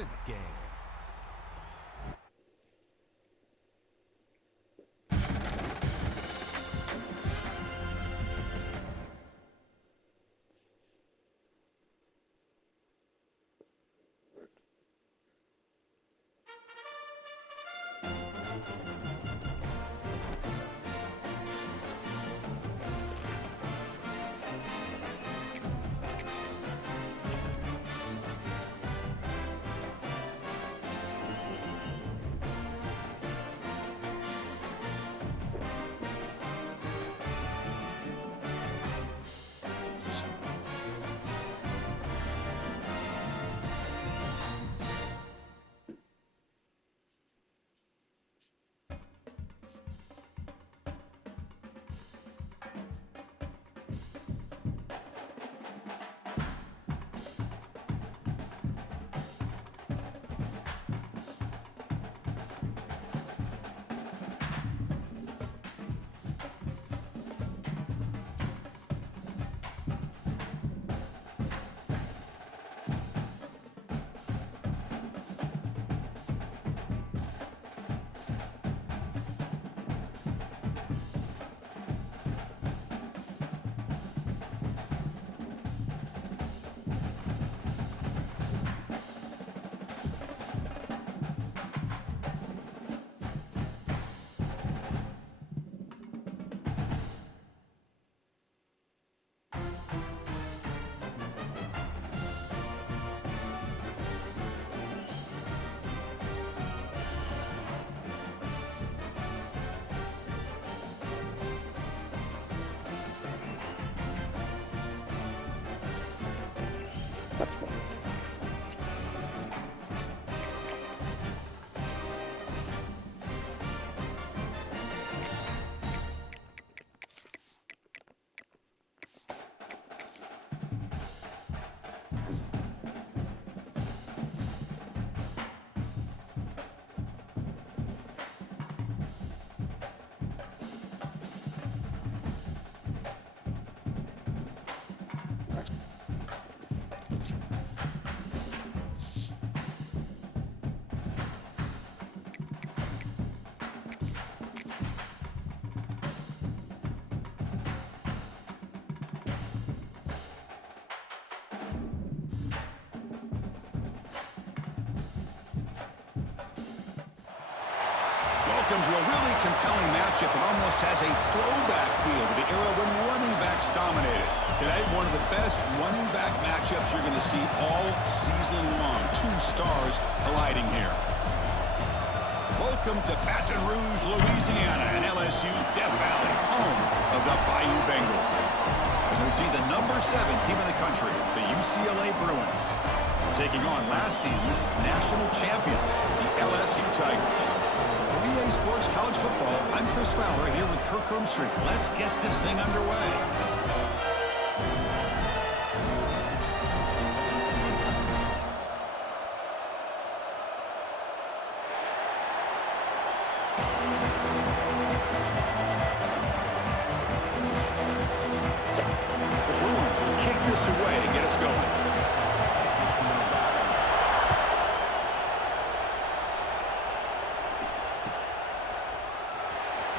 in the game. Welcome to a really compelling matchup that almost has a throwback feel to the era when running backs dominated. Today, one of the best running back matchups you're going to see all season long. Two stars colliding here. Welcome to Baton Rouge, Louisiana, and LSU's Death Valley, home of the Bayou Bengals. As we see the #7 team in the country, the UCLA Bruins, taking on last season's national champions, the LSU Tigers. For EA Sports College Football, I'm Chris Fowler here with Kirk Herbstreit. Let's get this thing underway. The Bruins will kick this away to get us going.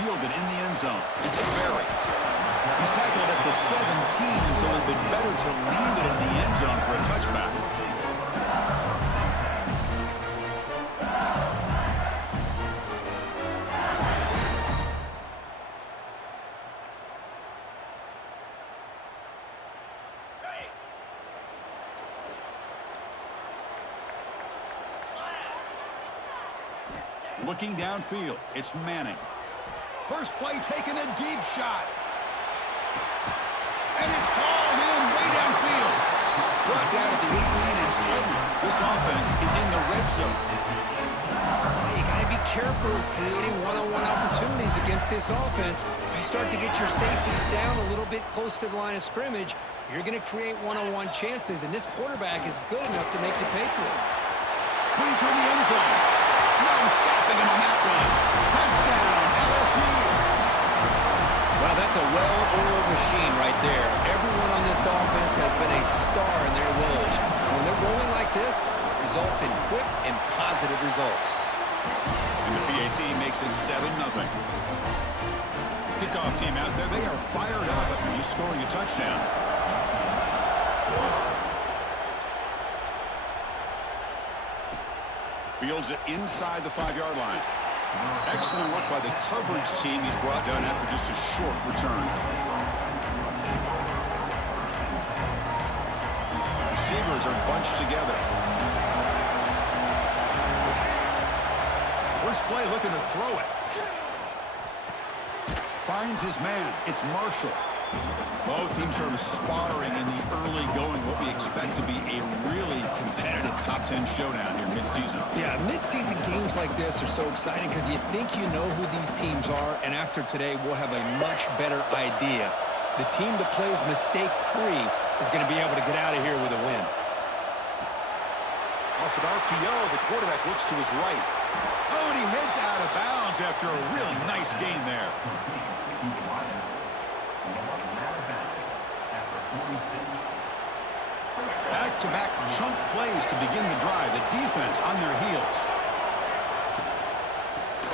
Fielded in the end zone. It's Berry. He's tackled at the 17, so it would have been better to leave it in the end zone for a touchback. Looking downfield, it's Manning. First play taking a deep shot. And it's hauled in way downfield. Brought down at the 18, and suddenly this offense is in the red zone. You got to be careful of creating one-on-one opportunities against this offense. You start to get your safeties down a little bit close to the line of scrimmage, you're going to create one-on-one chances, and this quarterback is good enough to make you pay for it. Clean to the end zone. No stopping him on that one. Touchdown, LSU. Wow, that's a well-oiled machine right there. Everyone on this offense has been a star in their roles. And when they're rolling like this, you results in quick and positive results. And the PAT makes it 7-0. Kickoff team out there, they are fired up after just scoring a touchdown. Fields it inside the 5-yard line. Excellent work by the coverage team. He's brought down after just a short return. Receivers are bunched together. First play looking to throw it. Finds his man. It's Marshall. Both teams sort of sparring in the early going, what we expect to be a really competitive top 10 showdown here mid-season. Yeah, mid-season games like this are so exciting because you think you know who these teams are, and after today, we'll have a much better idea. The team that plays mistake-free is going to be able to get out of here with a win. Off an RPO, the quarterback looks to his right. Oh, and he heads out of bounds after a really nice gain there. Back-to-back chunk plays to begin the drive. The defense on their heels.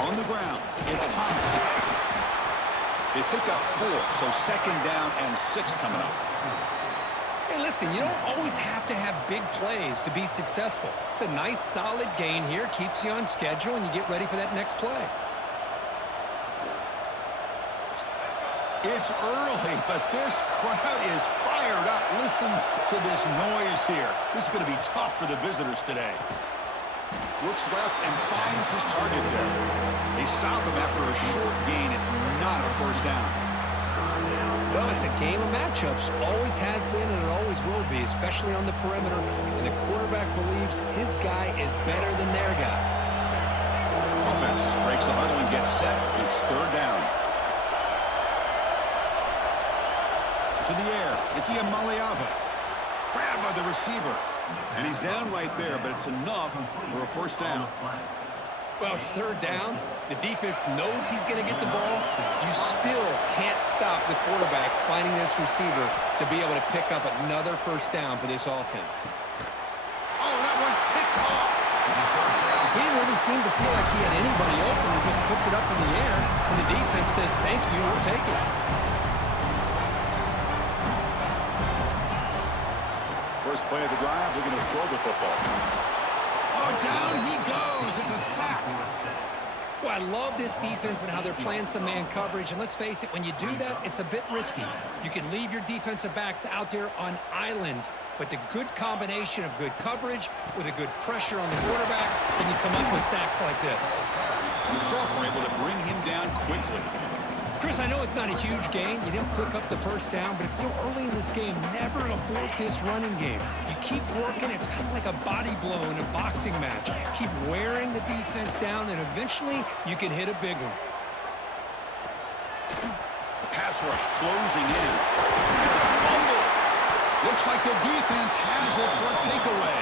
On the ground, it's Thomas. They pick up 4, so 2nd down and 6 coming up. Hey, listen, you don't always have to have big plays to be successful. It's a nice, solid gain here. Keeps you on schedule, and you get ready for that next play. It's early, but this crowd is fired up. Listen to this noise here. This is going to be tough for the visitors today. Looks left and finds his target there. They stop him after a short gain. It's not a first down. Well, it's a game of matchups. Always has been, and it always will be, especially on the perimeter. And the quarterback believes his guy is better than their guy. Offense breaks the huddle and gets set. It's 3rd down. To the air. It's Iamaleava. Grabbed by the receiver. And he's down right there, but it's enough for a first down. Well, it's 3rd down. The defense knows he's going to get the ball. You still can't stop the quarterback finding this receiver to be able to pick up another first down for this offense. Oh, that one's picked off. He didn't really seem to feel like he had anybody open. He just puts it up in the air, and the defense says, thank you, we'll take it. First play of the drive, they're going to throw the football. Oh, down he goes. It's a sack. Well, I love this defense and how they're playing some man coverage. And let's face it, when you do that, it's a bit risky. You can leave your defensive backs out there on islands. But the good combination of good coverage with a good pressure on the quarterback, then you come up with sacks like this. The sophomore able to bring him down quickly. Chris, I know it's not a huge gain. You didn't pick up the first down, but it's still early in this game. Never abort this running game. You keep working. It's kind of like a body blow in a boxing match. Keep wearing the defense down, and eventually you can hit a big one. Pass rush closing in. It's a fumble. Looks like the defense has it for a takeaway.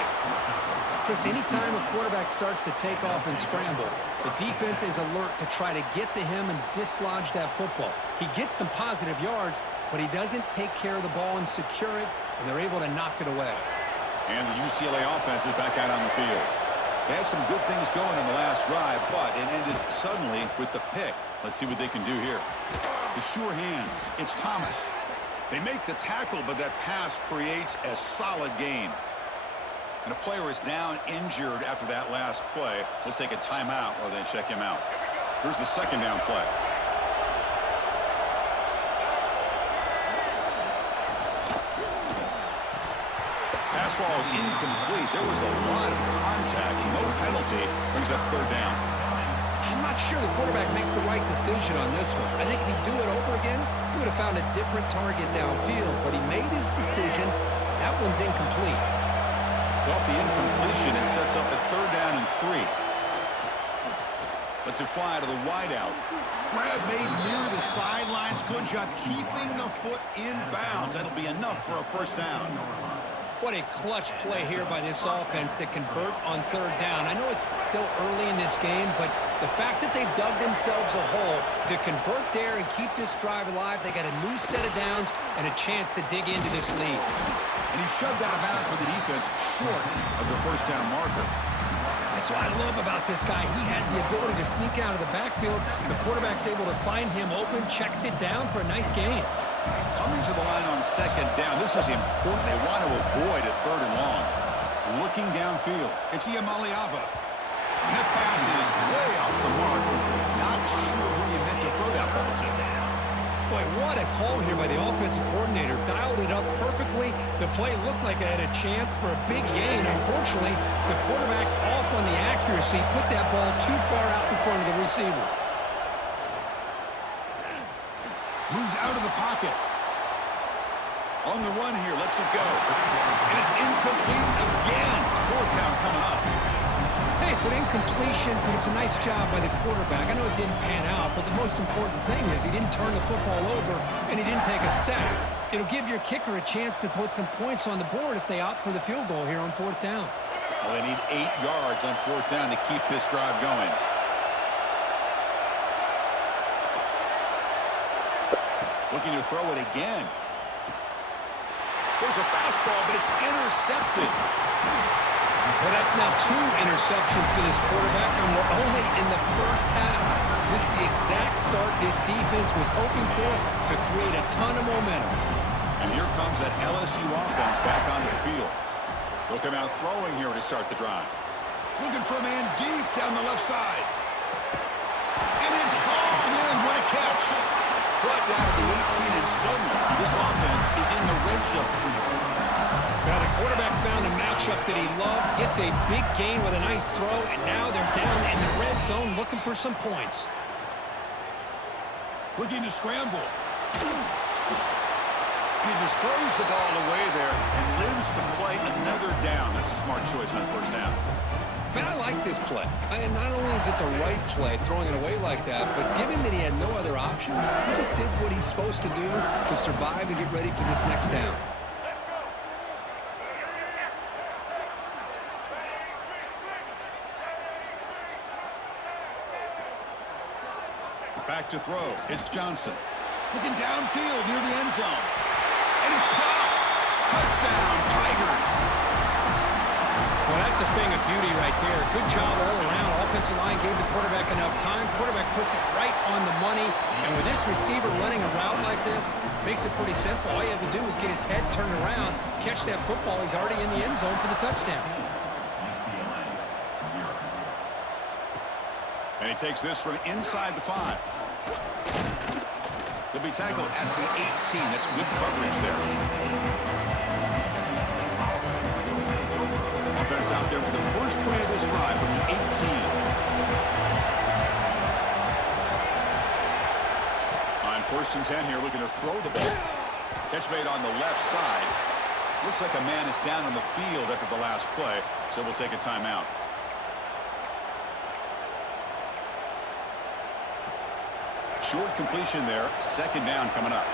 Chris, anytime a quarterback starts to take off and scramble, the defense is alert to try to get to him and dislodge that football. He gets some positive yards, but he doesn't take care of the ball and secure it, and they're able to knock it away. And the UCLA offense is back out on the field. They had some good things going in the last drive, but it ended suddenly with the pick. Let's see what they can do here. The sure hands. It's Thomas. They make the tackle, but that pass creates a solid gain. And a player is down injured after that last play. We'll take a timeout while they check him out. Here's the 2nd down play. Pass ball is incomplete. There was a lot of contact. No penalty. Brings up 3rd down. I'm not sure the quarterback makes the right decision on this one. I think if he'd do it over again, he would have found a different target downfield. But he made his decision. That one's incomplete. So off the incompletion, it sets up a 3rd down and 3. Lets it fly to the wideout. Grab made near the sidelines. Good job keeping the foot in bounds. That'll be enough for a first down. What a clutch play here by this offense to convert on 3rd down. I know it's still early in this game, but the fact that they've dug themselves a hole to convert there and keep this drive alive, they got a new set of downs and a chance to dig into this lead. And he shoved out of bounds with the defense short of the first down marker. That's what I love about this guy. He has the ability to sneak out of the backfield. The quarterback's able to find him open, checks it down for a nice gain. Coming to the line on second down, this is important. They want to avoid a third and long. Looking downfield, it's Iamaleava. And that pass is way off the mark. Not sure who you meant to throw that ball to. Boy, what a call here by the offensive coordinator. Dialed it up perfectly. The play looked like it had a chance for a big gain. Unfortunately, the quarterback off on the accuracy, put that ball too far out in front of the receiver. Moves out of the pocket. On the run here, lets it go. And it's incomplete again. It's fourth down coming up. Hey, it's an incompletion, but it's a nice job by the quarterback. I know it didn't pan out, but the most important thing is he didn't turn the football over and he didn't take a sack. It'll give your kicker a chance to put some points on the board if they opt for the field goal here on fourth down. Well, they need 8 yards on fourth down to keep this drive going. Looking to throw it again. There's a fastball, but it's intercepted. Well, that's now 2 interceptions for this quarterback, and we're only in the first half. This is the exact start this defense was hoping for to create a ton of momentum. And here comes that LSU offense back onto the field. They'll come out throwing here to start the drive. Looking for a man deep down the left side. And it's hauled in. What a catch. Brought down to the 18, and suddenly this offense is in the red zone. Now the quarterback found a matchup that he loved, gets a big gain with a nice throw, and now they're down in the red zone looking for some points. Looking to scramble. And he just throws the ball away there and lives to play another down. That's a smart choice on first down. Man, I like this play. And not only is it the right play, throwing it away like that, but given that he had no other option, he just did what he's supposed to do to survive and get ready for this next down. Back to throw. It's Johnson. Looking downfield near the end zone. And it's caught. Touchdown, Tigers. Well, that's a thing of beauty right there. Good job all around. Offensive line gave the quarterback enough time. Quarterback puts it right on the money. And with this receiver running a route like this, makes it pretty simple. All you have to do is get his head turned around, catch that football. He's already in the end zone for the touchdown. And he takes this from inside the 5. He'll be tackled at the 18. That's good coverage there. Offense out there for the first play of this drive from the 18. On first and 10 here, looking to throw the ball. Catch made on the left side. Looks like a man is down on the field after the last play, so we'll take a timeout. Short completion there. Second down coming up.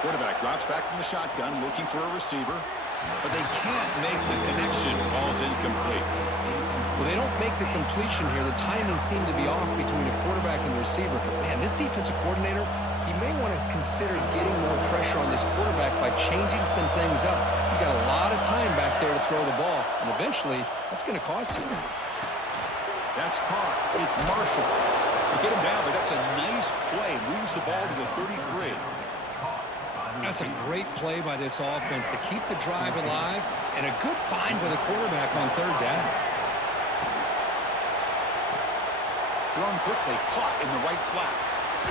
Quarterback drops back from the shotgun, looking for a receiver, but they can't make the connection. Ball's incomplete. Well, they don't make the completion here. The timing seemed to be off between a quarterback and the receiver. But, man, this defensive coordinator, he may want to consider getting more pressure on this quarterback by changing some things up. He's got a lot of time back there to throw the ball, and eventually that's going to cost you. That's caught. It's Marshall. They get him down, but that's a nice play. Moves the ball to the 33. That's a great play by this offense to keep the drive alive, and a good find by the quarterback on third down. Thrown quickly, caught in the right flat.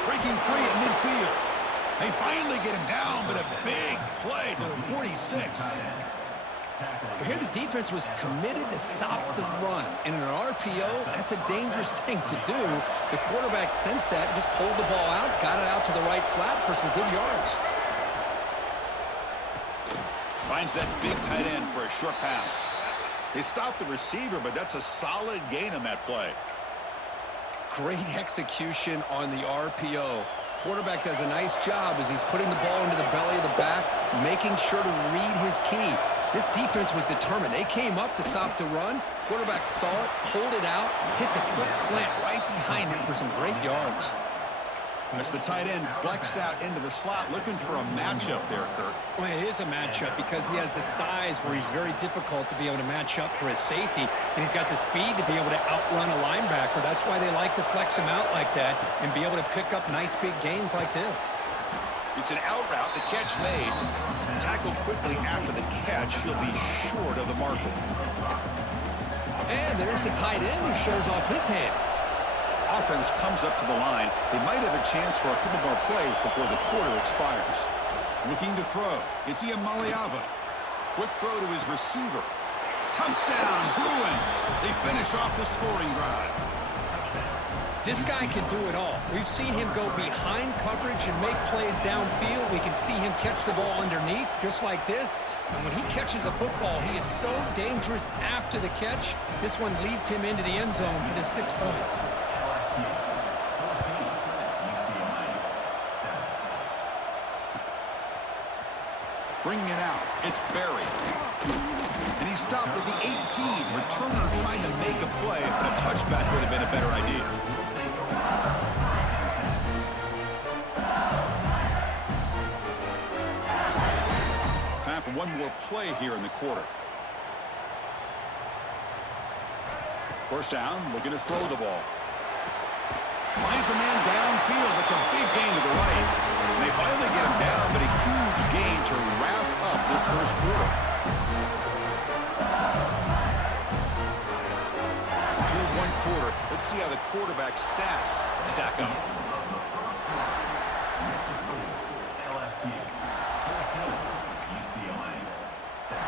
Breaking free at midfield. They finally get him down, but a big play to the 46. But here the defense was committed to stop the run. And in an RPO, that's a dangerous thing to do. The quarterback sensed that, just pulled the ball out, got it out to the right flat for some good yards. Finds that big tight end for a short pass. They stopped the receiver, but that's a solid gain on that play. Great execution on the RPO. Quarterback does a nice job as he's putting the ball into the belly of the back, making sure to read his key. This defense was determined. They came up to stop the run. Quarterback saw it, pulled it out, hit the quick slant right behind him for some great yards. As the tight end flex out into the slot, looking for a matchup there, Kurt. Well, it is a matchup because he has the size where he's very difficult to be able to match up for his safety, and he's got the speed to be able to outrun a linebacker. That's why they like to flex him out like that and be able to pick up nice big gains like this. It's an out route, the catch made. Tackled quickly after the catch. He'll be short of the marker. And there's the tight end who shows off his hands. Offense comes up to the line. They might have a chance for a couple more plays before the quarter expires. Looking to throw. It's Iamaleava. Quick throw to his receiver. Touchdown, Bruins. They finish off the scoring drive. This guy can do it all. We've seen him go behind coverage and make plays downfield. We can see him catch the ball underneath, just like this. And when he catches a football, he is so dangerous after the catch. This one leads him into the end zone for the 6 points. Bringing it out, it's Berry. And he stopped at the 18. Returner trying to make a play, but a touchback would have been a better idea. Time for one more play here in the quarter. First down, looking to throw the ball. Finds a man downfield. It's a big gain to the right. And they finally get him down, but a huge gain to wrap up this first quarter. Through one quarter, let's see how the quarterback's stats stack up. LSU 14, UCLA 7.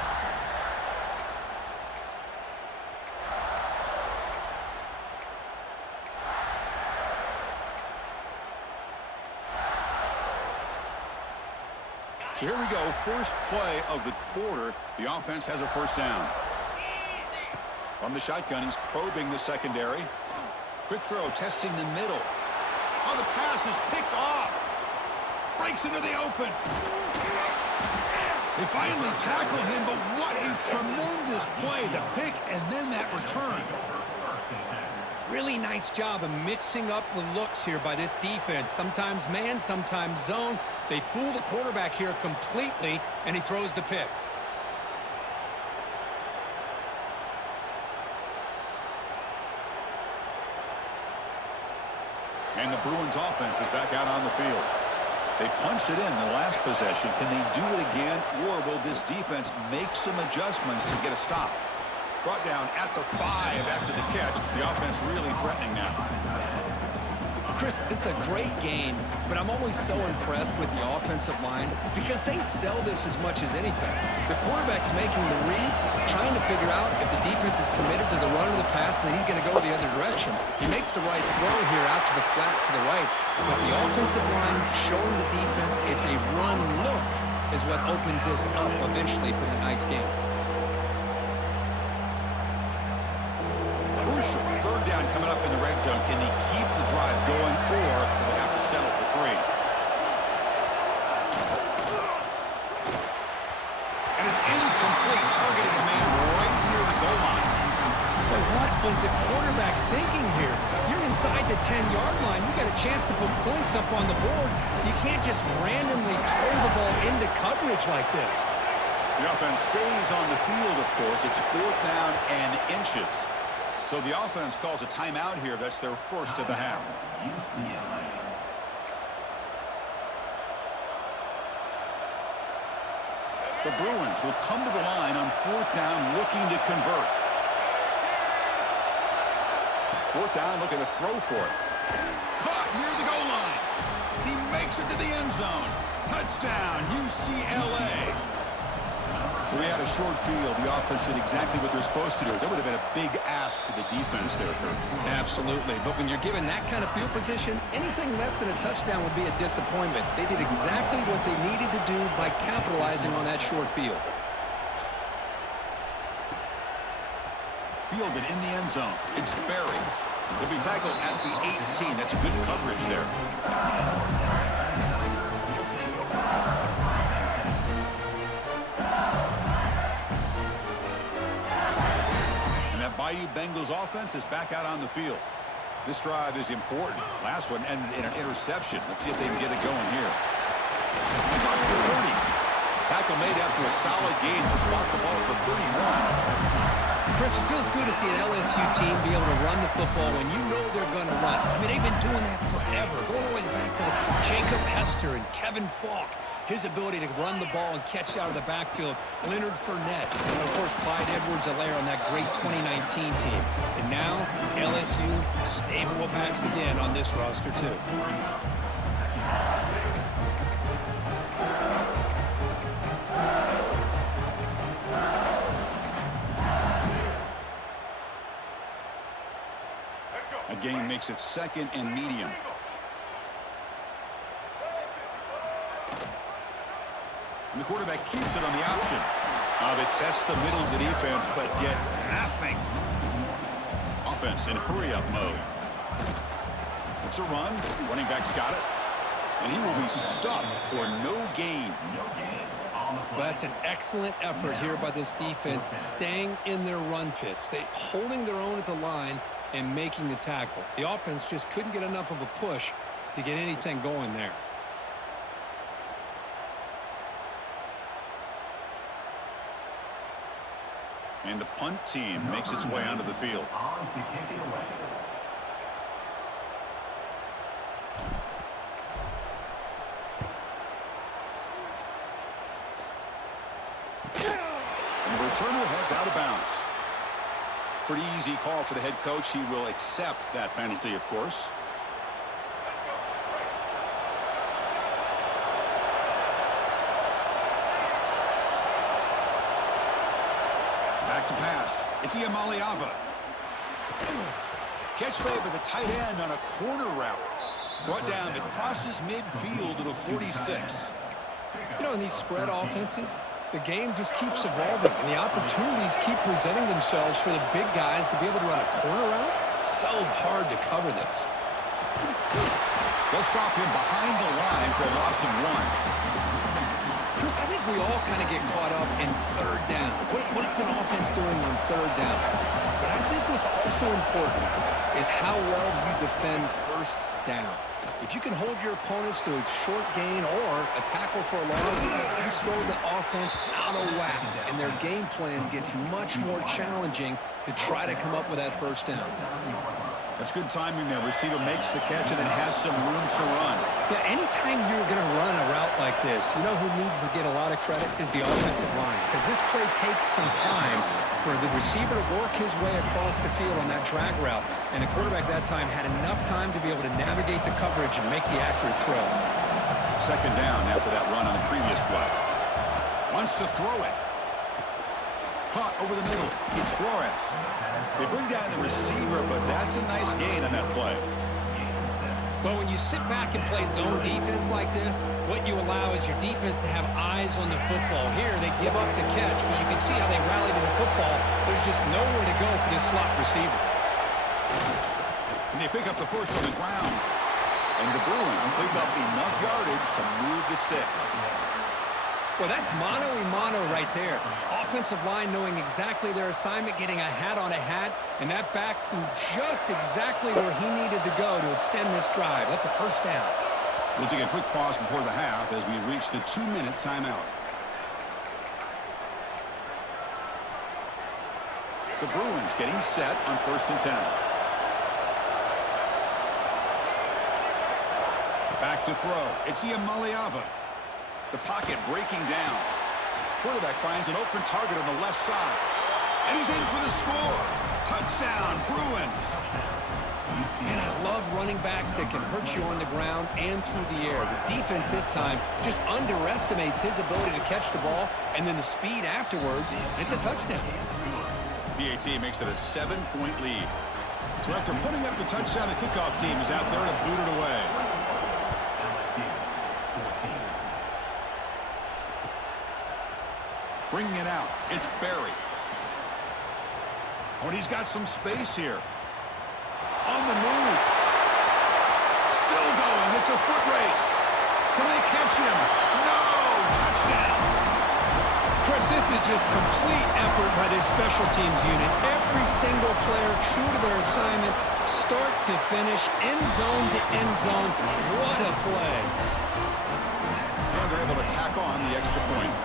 So here we go, first play of the quarter. The offense has a first down. From the shotgun, he's probing the secondary. Quick throw, testing the middle. Oh, the pass is picked off. Breaks into the open. They finally tackle him, but what a tremendous play. The pick and then that return. Really nice job of mixing up the looks here by this defense. Sometimes man, sometimes zone. They fool the quarterback here completely, and he throws the pick. And the Bruins offense is back out on the field. They punched it in the last possession. Can they do it again, or will this defense make some adjustments to get a stop? Brought down at the 5 after the catch. The offense really threatening now. Chris, this is a great game, but I'm always so impressed with the offensive line because they sell this as much as anything. The quarterback's making the read, trying to figure out if the defense is committed to the run or the pass, and then he's going to go the other direction. He makes the right throw here out to the flat to the right, but the offensive line showing the defense it's a run look is what opens this up eventually for the nice game. Crucial. Third down coming up in the red zone. Can they keep the drive going, or do they have to settle for 3? And it's incomplete, targeting a man right near the goal line. But what was the quarterback thinking here? You're inside the 10-yard line. You got a chance to put points up on the board. You can't just randomly throw the ball into coverage like this. The offense stays on the field, of course. It's 4th down and inches. So the offense calls a timeout here. That's their first of the half. The Bruins will come to the line on 4th down, looking to convert. 4th down, looking to throw for it. Caught near the goal line. He makes it to the end zone. Touchdown, UCLA. We had a short field. The offense did exactly what they're supposed to do. That would have been a big ask for the defense there, Kurt. Absolutely. But when you're given that kind of field position, anything less than a touchdown would be a disappointment. They did exactly what they needed to do by capitalizing on that short field. Fielded in the end zone. It's Berry. He'll be tackled at the 18. That's good coverage there. Bayou Bengals offense is back out on the field. This drive is important. Last one ended in an interception. Let's see if they can get it going here. Across the 30. Tackle made after a solid gain to spot the ball for 31. Chris, it feels good to see an LSU team be able to run the football when you know they're going to run. I mean, they've been doing that forever, going all the way back to Jacob Hester and Kevin Falk. His ability to run the ball and catch out of the backfield. Leonard Fournette. And, of course, Clyde Edwards-Helaire on that great 2019 team. And now, LSU stable backs again on this roster, too. A gain makes it 2nd and medium. And the quarterback keeps it on the option. They test the middle of the defense, but get nothing. Offense in hurry-up mode. It's a run. Running back's got it. And he will be stuffed for no gain. Well, that's an excellent effort here by this defense, staying in their run fit, holding their own at the line and making the tackle. The offense just couldn't get enough of a push to get anything going there. And the punt team makes its way onto the field. On to kick it away. And the returner heads out of bounds. Pretty easy call for the head coach. He will accept that penalty, of course. Back to pass. It's Iamaleava. Catch made by the tight end on a corner route. Brought down to crosses midfield to the 46. You know, in these spread offenses, the game just keeps evolving, and the opportunities keep presenting themselves for the big guys to be able to run a corner route. So hard to cover this. They'll stop him behind the line for a loss of 1. Chris, I think we all kind of get caught up in third down. What's an offense doing on third down? But I think what's also important is how well you defend first down. If you can hold your opponents to a short gain or a tackle for a loss, you throw the offense out of whack, and their game plan gets much more challenging to try to come up with that first down. That's good timing there. Receiver makes the catch and then has some room to run. Yeah, anytime you're going to run a route like this, you know who needs to get a lot of credit is the offensive line. Because this play takes some time for the receiver to work his way across the field on that drag route. And the quarterback that time had enough time to be able to navigate the coverage and make the accurate throw. 2nd down after that run on the previous play. Wants to throw it. Caught over the middle. It's Flores. They bring down the receiver, but that's a nice gain on that play. Well, when you sit back and play zone defense like this, what you allow is your defense to have eyes on the football. Here, they give up the catch, but you can see how they rally to the football. There's just nowhere to go for this slot receiver. And they pick up the first on the ground. And the Bruins pick up enough yardage to move the sticks. Well, that's mano-a-mano right there. Offensive line knowing exactly their assignment, getting a hat on a hat, and that back to just exactly where he needed to go to extend this drive. That's a first down. We'll take a quick pause before the half as we reach the 2-minute timeout. The Bruins getting set on 1st and 10. Back to throw. It's Iamaleava. The pocket breaking down. Quarterback finds an open target on the left side. And he's in for the score. Touchdown, Bruins. And I love running backs that can hurt you on the ground and through the air. The defense this time just underestimates his ability to catch the ball, and then the speed afterwards, it's a touchdown. PAT makes it a 7-point lead. So after putting up the touchdown, the kickoff team is out there to boot it away. Bringing it out, it's Barry. Oh, and he's got some space here. On the move. Still going, it's a foot race. Can they catch him? No! Touchdown! Chris, this is just complete effort by this special teams unit. Every single player true to their assignment, start to finish, end zone to end zone. What a play. And they're able to tack on the extra point.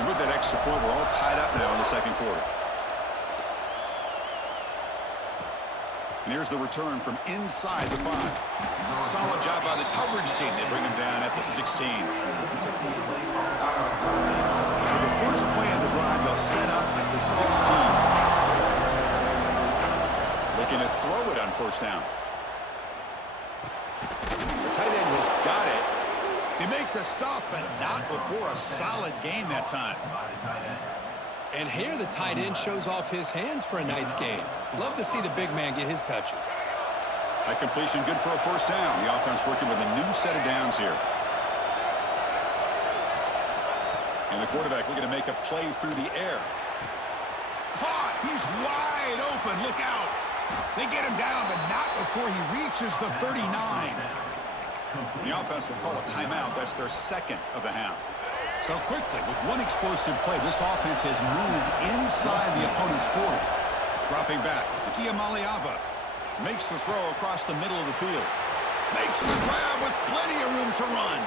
And with that extra point, we're all tied up now in the second quarter. And here's the return from inside the 5. Solid job by the coverage team. They bring him down at the 16. For the first play of the drive, they'll set up at the 16. Looking to throw it on first down. The tight end has got it. They make the stop, but not before a solid gain that time. And here the tight end shows off his hands for a nice gain. Love to see the big man get his touches. That completion good for a first down. The offense working with a new set of downs here. And the quarterback looking to make a play through the air. Caught! He's wide open. Look out! They get him down, but not before he reaches the 39. The offense will call a timeout. That's their second of the half. So quickly, with one explosive play, this offense has moved inside the opponent's 40. Dropping back, it's Iamaleava. Makes the throw across the middle of the field. Makes the grab with plenty of room to run.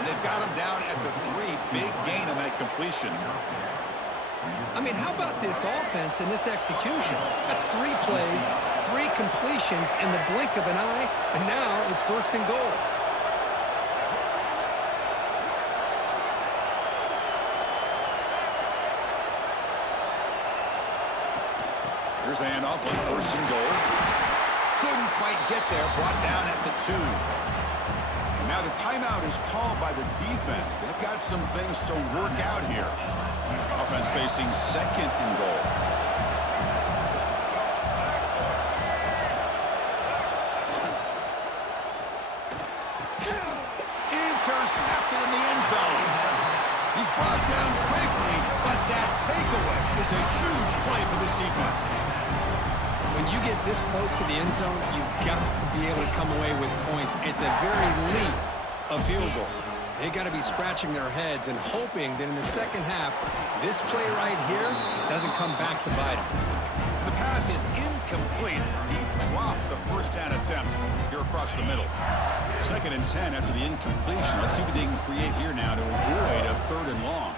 And they've got him down at the 3. Big gain on that completion. I mean, how about this offense and this execution? That's 3 plays, 3 completions in the blink of an eye, and now it's first and goal. Here's the handoff on first and goal. Couldn't quite get there, brought down at the 2. And now the timeout is called by the defense. They've got some things to work out here. Offense facing second and goal. Intercepted in the end zone. He's brought down quickly, but that takeaway is a huge play for this defense. When you get this close to the end zone, you've got to be able to come away with points, at the very least, a field goal. They got to be scratching their heads and hoping that in the second half, this play right here doesn't come back to bite them. The pass is incomplete. He dropped the first down attempt here across the middle. 2nd and 10 after the incompletion. Let's see what they can create here now to avoid a 3rd and long.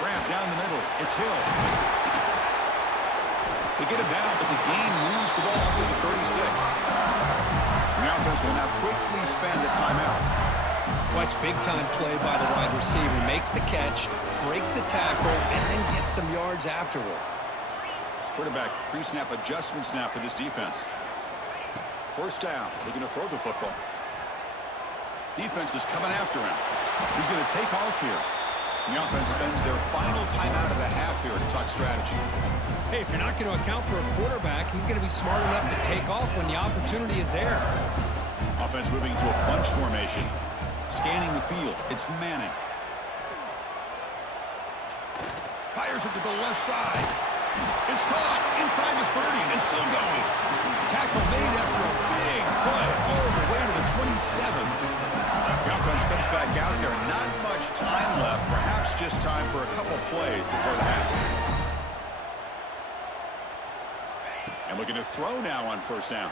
Grab down the middle. It's Hill. They get it down, but the gain moves the ball up to the 36. The offense will now quickly spend a timeout. Watch big-time play by the wide receiver. Makes the catch, breaks the tackle, and then gets some yards afterward. Quarterback pre-snap adjustments now for this defense. First down. Looking to throw the football. Defense is coming after him. He's going to take off here. The offense spends their final timeout of the half here to talk strategy. Hey, if you're not going to account for a quarterback, he's going to be smart enough to take off when the opportunity is there. Offense moving into a bunch formation. Scanning the field. It's Manning. Fires it to the left side. It's caught inside the 30 and still going. Tackle made after a big play all the way to the 27. The offense comes back out there. Not much time left. Perhaps just time for a couple plays before the half. And looking to throw now on first down.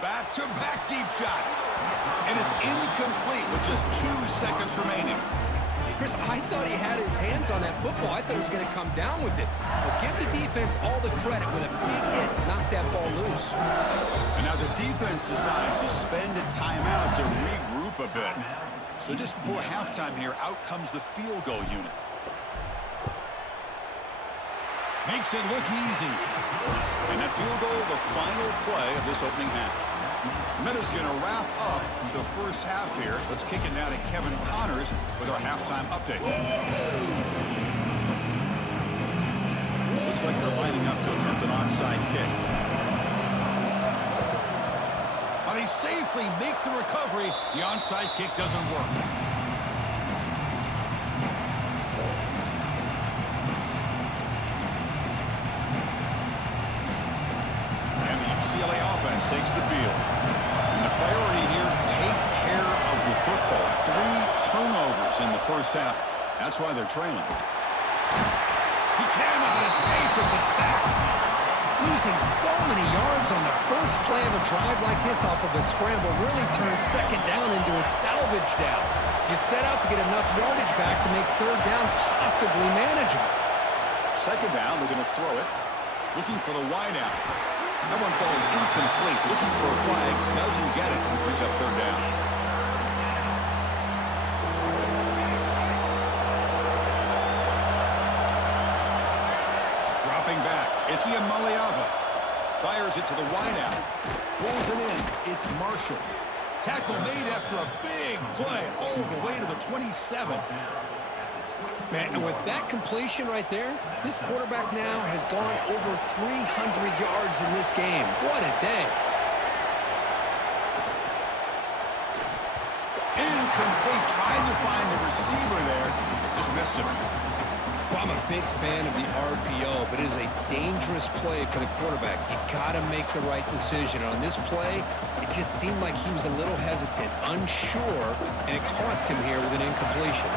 Back-to-back deep shots. And it's incomplete with just 2 seconds remaining. Chris, I thought he had his hands on that football. I thought he was going to come down with it. But give the defense all the credit with a big hit to knock that ball loose. And now the defense decides to spend a timeout to regroup a bit. So just before halftime here, out comes the field goal unit. Makes it look easy. And that field goal, the final play of this opening half. Minutes going to wrap up the first half here. Let's kick it now to Kevin Connors with our halftime update. Looks like they're lining up to attempt an onside kick. While they safely make the recovery, the onside kick doesn't work. And the UCLA offense takes the field. And the priority here, take care of the football. in the first half. That's why they're trailing. He cannot escape. It's a sack. Losing so many yards on the first play of a drive like this off of a scramble really turns second down into a salvage down. You set out to get enough yardage back to make third down possibly manageable. Second down, they're going to throw it. Looking for the wideout. That one falls incomplete. Looking for a flag. Doesn't get it. Brings up third down. Dropping back. It's Iamaleava. Fires it to the wideout. Rolls it in. It's Marshall. Tackle made after a big play all the way to the 27. Man, and with that completion right there, this quarterback now has gone over 300 yards in this game. What a day. Incomplete. Trying to find the receiver there. Just missed him. Well, I'm a big fan of the RPO, but it is a dangerous play for the quarterback. You got to make the right decision. On this play, it just seemed like he was a little hesitant, unsure, and it cost him here with an incompletion.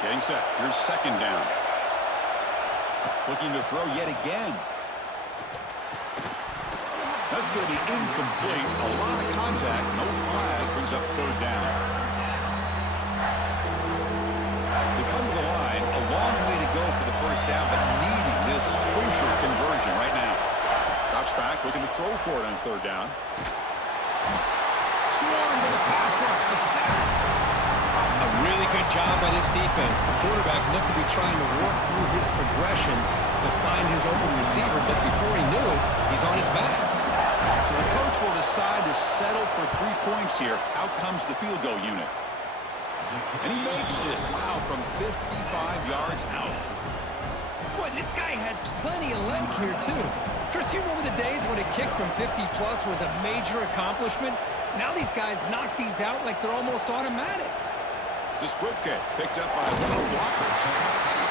Getting set. Here's second down. Looking to throw yet again. That's going to be incomplete. A lot of contact. No flag. Brings up third down. They come to the line. A long way to go for the first down, but needing this crucial conversion right now. Drops back. Looking to throw for it on third down. Swarmed with a pass rush. The sack. A really good job by this defense. The quarterback looked to be trying to work through his progressions to find his open receiver, but before he knew it, he's on his back. So the coach will decide to settle for 3 points here. Out comes the field goal unit. And he makes it. Wow, from 55 yards out. Boy, this guy had plenty of leg here, too. Chris, you remember the days when a kick from 50-plus was a major accomplishment? Now these guys knock these out like they're almost automatic. Skripke picked up by one of the blockers.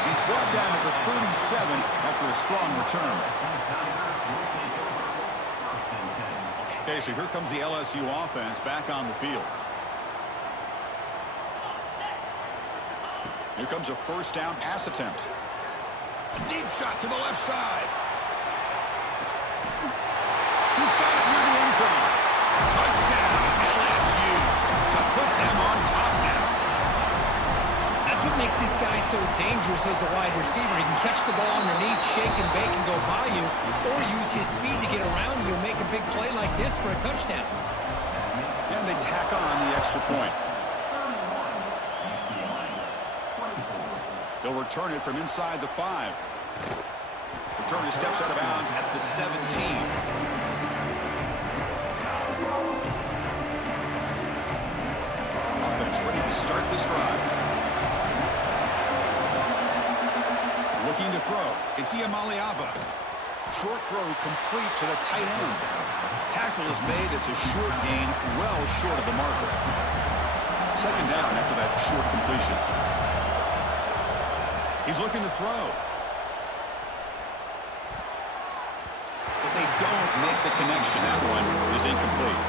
He's brought down to the 37 after a strong return. Okay, so here comes the LSU offense back on the field. Here comes a first down pass attempt. A deep shot to the left side. He's got it near the end zone. Touchdown, LSU, to put them on top now. That's what makes this guy so dangerous as a wide receiver. He can catch the ball underneath, shake and bake and go by you, or use his speed to get around you and make a big play like this for a touchdown. And they tack on the extra point. They'll return it from inside the 5. Return his steps out of bounds at the 17. Offense ready to start this drive. Looking to throw. It's Iamaleava. Short throw complete to the tight end. Tackle is made. It's a short gain, well short of the marker. Second down after that short completion. He's looking to throw. But they don't make the connection. That one is incomplete.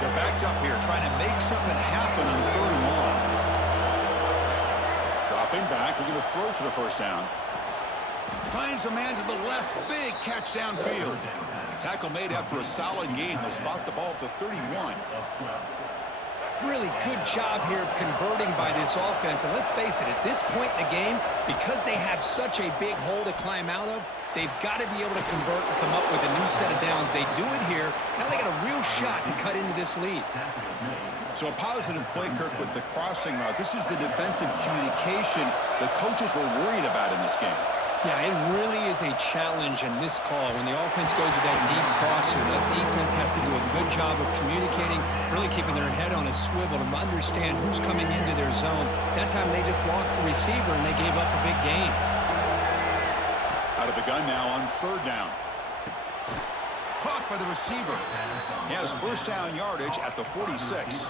They're backed up here trying to make something happen on third and long. Dropping back. Looking to throw for the first down. Finds a man to the left. Big catch downfield. Tackle made after a solid gain. They'll spot the ball at the 31. Really good job here of converting by this offense. And let's face it, at this point in the game, because they have such a big hole to climb out of, they've got to be able to convert and come up with a new set of downs. They do it here. Now they got a real shot to cut into this lead. So a positive play, Kirk, with the crossing route. This is the defensive communication the coaches were worried about in this game. Yeah, it really is a challenge in this call. When the offense goes with that deep crosser, the defense has to do a good job of communicating, really keeping their head on a swivel to understand who's coming into their zone. That time they just lost the receiver and they gave up a big gain. Out of the gun now on third down. Caught by the receiver. He has first down yardage at the 46.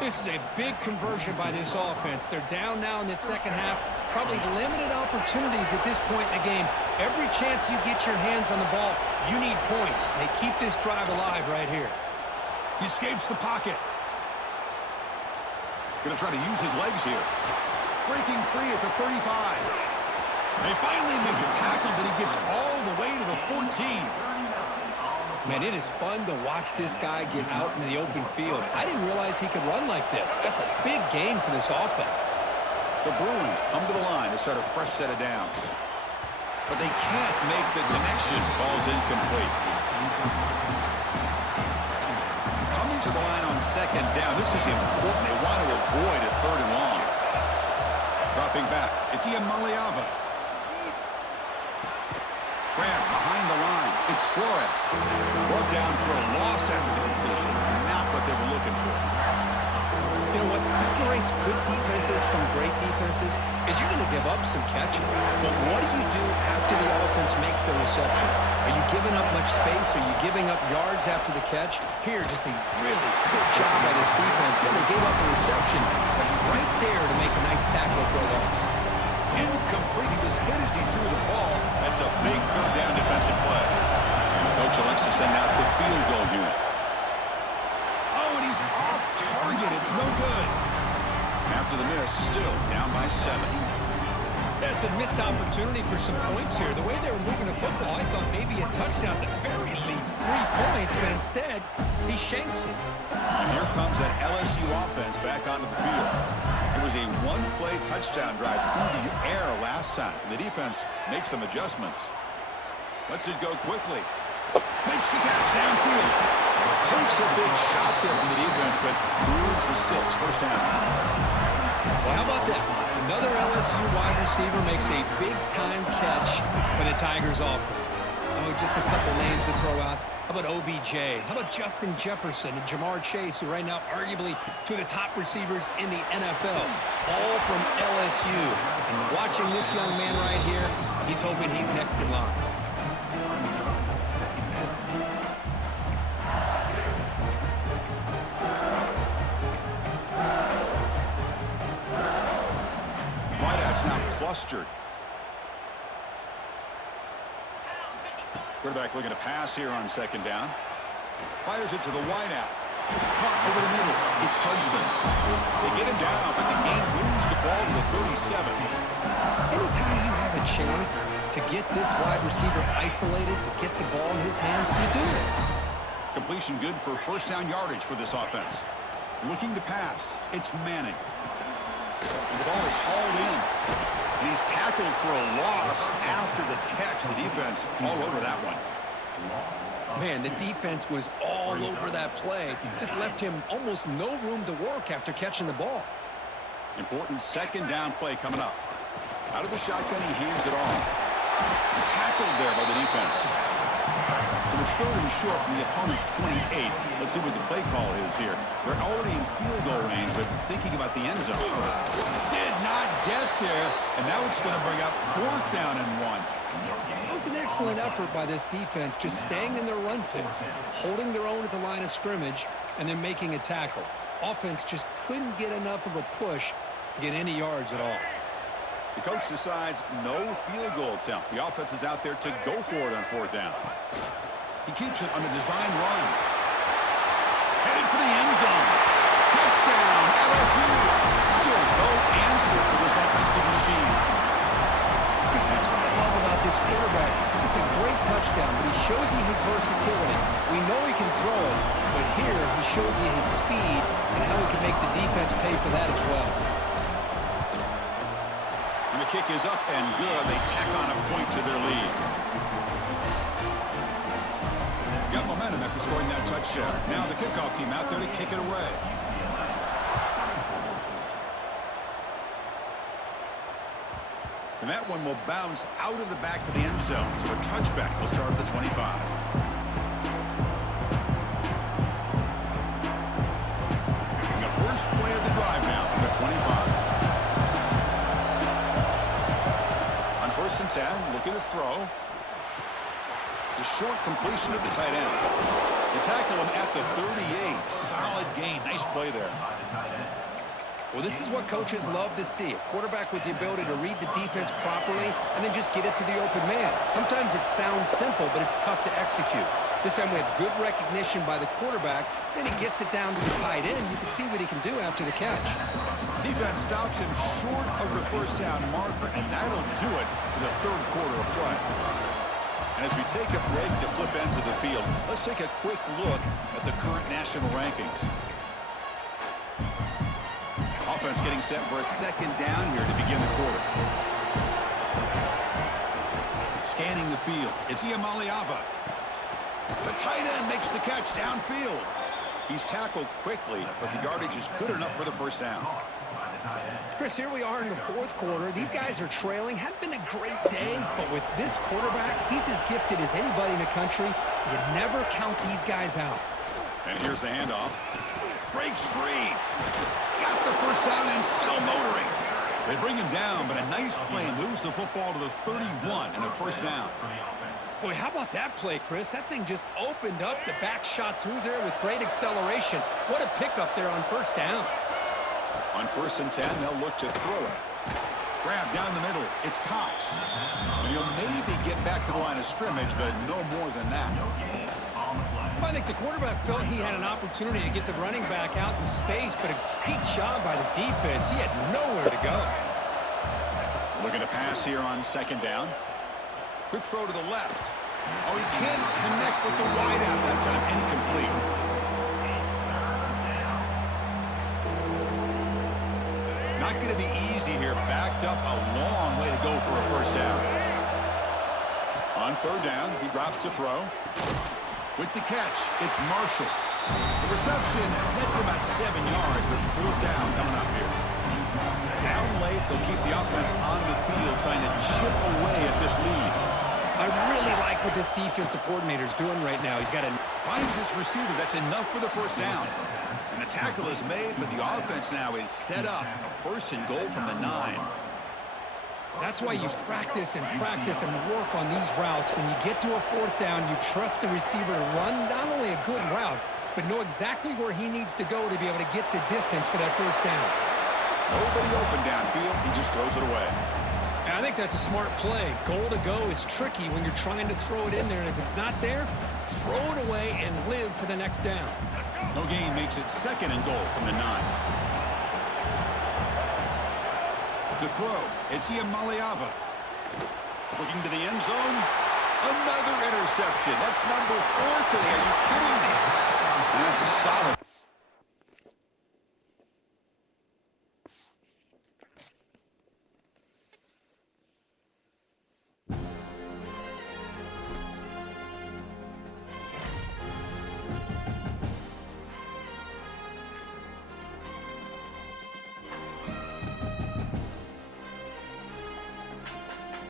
This is a big conversion by this offense. They're down now in the second half. Probably limited opportunities at this point in the game. Every chance you get your hands on the ball, you need points. They keep this drive alive right here. He escapes the pocket. Going to try to use his legs here. Breaking free at the 35. They finally make the tackle, but he gets all the way to the 14. Man, it is fun to watch this guy get out in the open field. I didn't realize he could run like this. That's a big gain for this offense. The Bruins come to the line to start a fresh set of downs. But they can't make the connection. Ball's incomplete. Coming to the line on second down. This is important. They want to avoid a third and long. Dropping back. It's Ian Maliava. Grab behind the line. It's Flores. Brought down for a loss after the completion. Not what they were looking for. You know, what separates good defenses from great defenses is you're going to give up some catches. But what do you do after the offense makes the reception? Are you giving up much space? Are you giving up yards after the catch? Here, just a really good job by this defense. Yeah, they gave up a reception, but right there to make a nice tackle for a loss. Incomplete. He was hit as he threw the ball. That's a big third down defensive play. And the coach elects to send out the field goal unit. Oh, and he's off target. It's no good. After the miss, still down by 7. That's a missed opportunity for some points here. The way they were moving the football, I thought maybe a touchdown at the very least. 3 points, but instead, he shanks it. And here comes that LSU offense back onto the field. It was a one-play touchdown drive through the air last time. The defense makes some adjustments. Lets it go quickly. Makes the catch downfield. Takes a big shot there from the defense, but moves the sticks. First down. Well, how about that? Another LSU wide receiver makes a big-time catch for the Tigers offense. Oh, just a couple names to throw out. How about OBJ? How about Justin Jefferson and Jamar Chase, who right now arguably two of the top receivers in the NFL, all from LSU. And watching this young man right here, he's hoping he's next in line. Wideout's now clustered. Quarterback looking to pass here on second down. Fires it to the wideout. Caught over the middle. It's Hudson. They get him down, but the game moves the ball to the 37. Anytime you have a chance to get this wide receiver isolated, to get the ball in his hands, you do it. Completion good for first down yardage for this offense. Looking to pass. It's Manning. And the ball is hauled in. And he's tackled for a loss after the catch. The defense all over that one. Man, the defense was all over that play. Just left him almost no room to work after catching the ball. Important second down play coming up. Out of the shotgun, he hands it off. Tackled there by the defense. So it's third and short from the opponent's 28. Let's see what the play call is here. They're already in field goal range, but thinking about the end zone. Did not get there, and now it's going to bring up fourth down and 1. It was an excellent effort by this defense, just staying in their run fix, holding their own at the line of scrimmage, and then making a tackle. Offense just couldn't get enough of a push to get any yards at all. The coach decides no field goal attempt. The offense is out there to go for it on fourth down. He keeps it on a design run. Headed for the end zone. Touchdown, LSU. Still no answer for this offensive machine. Because that's what I love about this quarterback. It's a great touchdown, but he shows you his versatility. We know he can throw it, but here he shows you his speed and how he can make the defense pay for that as well. And the kick is up and good. They tack on a point to their lead. Got momentum after scoring that touchdown. Now the kickoff team out there to kick it away. And that one will bounce out of the back of the end zone. So a touchback will start at the 25. And the first play of the drive now from the 25. On first and 10, looking to throw. The short completion of the tight end. They tackle him at the 38. Solid gain. Nice play there. Well, this is what coaches love to see. A quarterback with the ability to read the defense properly and then just get it to the open man. Sometimes it sounds simple, but it's tough to execute. This time we have good recognition by the quarterback, then he gets it down to the tight end. You can see what he can do after the catch. Defense stops him short of the first down marker, and that'll do it for the third quarter of play. And as we take a break to flip ends of the field, let's take a quick look at the current national rankings. Offense getting set for a second down here to begin the quarter. Scanning the field, it's Iamaleava. The tight end makes the catch downfield. He's tackled quickly, but the yardage is good enough for the first down. Chris, here we are in the fourth quarter. These guys are trailing. Hadn't been a great day, but with this quarterback, he's as gifted as anybody in the country. You never count these guys out. And here's the handoff. Breaks free. Got the first down and still motoring. They bring him down, but a nice play moves the football to the 31 and a first down. Boy, how about that play, Chris? That thing just opened up. The back shot through there with great acceleration. What a pickup there on first down. On 1st and 10, they'll look to throw it. Grab down the middle. It's Cox. And he'll maybe get back to the line of scrimmage, but no more than that. I think the quarterback felt he had an opportunity to get the running back out in space, but a great job by the defense. He had nowhere to go. Looking to pass here on second down. Quick throw to the left. Oh, he can't connect with the wideout that time. Incomplete. Not going to be easy here. Backed up a long way to go for a first down. On third down, he drops to throw. With the catch, it's Marshall. The reception nets about 7 yards, but fourth down coming up here. Down late, they'll keep the offense on the field trying to chip away at this lead. I really like what this defensive coordinator is doing right now. He's got a... Finds this receiver. That's enough for the first down. And the tackle is made, but the offense now is set up. First and goal from the 9. That's why you practice and work on these routes. When you get to a fourth down, you trust the receiver to run not only a good route, but know exactly where he needs to go to be able to get the distance for that first down. Nobody open downfield. He just throws it away. And I think that's a smart play. Goal to go is tricky when you're trying to throw it in there, and if it's not there, throw it away and live for the next down. No gain makes it second and goal from the 9. To throw, it's Iamaleava. Looking to the end zone. Another interception. That's number 4 today. Are you kidding me? And that's a solid